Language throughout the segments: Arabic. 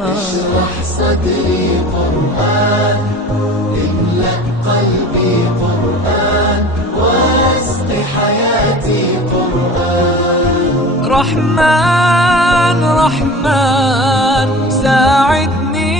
اشرح صدري قرآن، املأ قلبي قرآن، واسق حياتي قرآن. رحمن رحمن ساعدني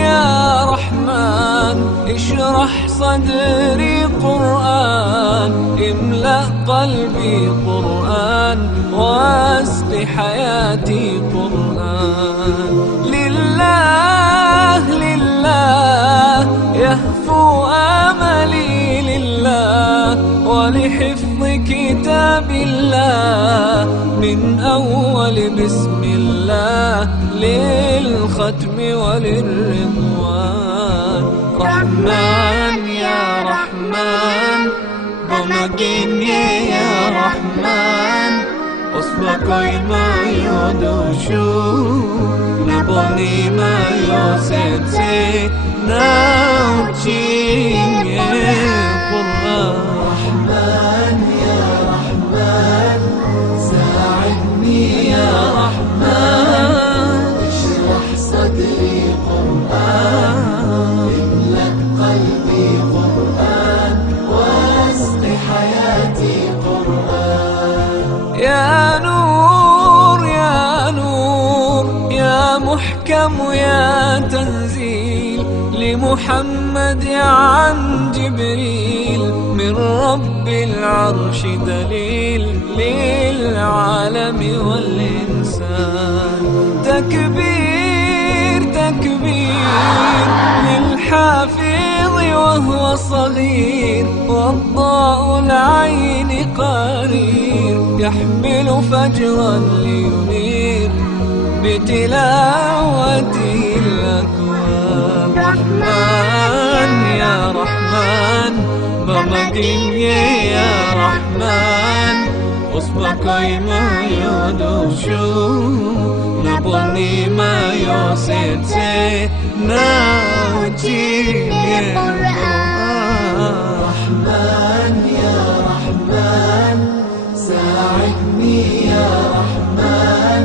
يا رحمن، اشرح صدري قرآن، املأ قلبي قرآن، واسق حياتي قرآن. لله لله يهفو آملي لله، ولحفظ كتاب الله من أول بسم الله للختم وللرضوان. رحمن يا رحمن بمجيني يا رحمن، أصبحي ما يدوشو نبني ما يوسيتي ناوتي قرآن. رحمن يا رحمن ساعدني يا رحمن، اشرح صدري قرآن، املأ قلبي قرآن، واسق حياتي قرآن. يا نور يا نور يا محكم يا تنزيل لمحمد عن جبريل، من رب العرش دليل للعالم والإنسان. تكبير تكبير للحافظ وهو صغير، والضاء العين قرير، يحمل فجرا لينير بتلاوته الأكوان. رحمن يا رحمن بمجيني يا رحمن، أصبحي ما يدوشو نبني ما يوسيتي ناوتي قرآن. رحمن يا رحمن ساعدني يا رحمن،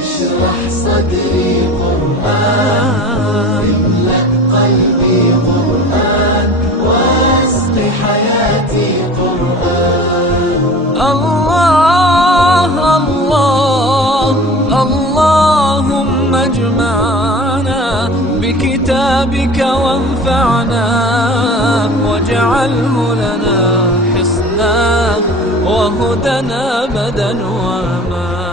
اشرح صدري قرآن، املأ قلبي قرآن، واسق حياتي قرآن. الله الله اللهم اجمعنا بكتابك وانفعنا، واجعله لنا حصنا وهدنا أبدا وأمان.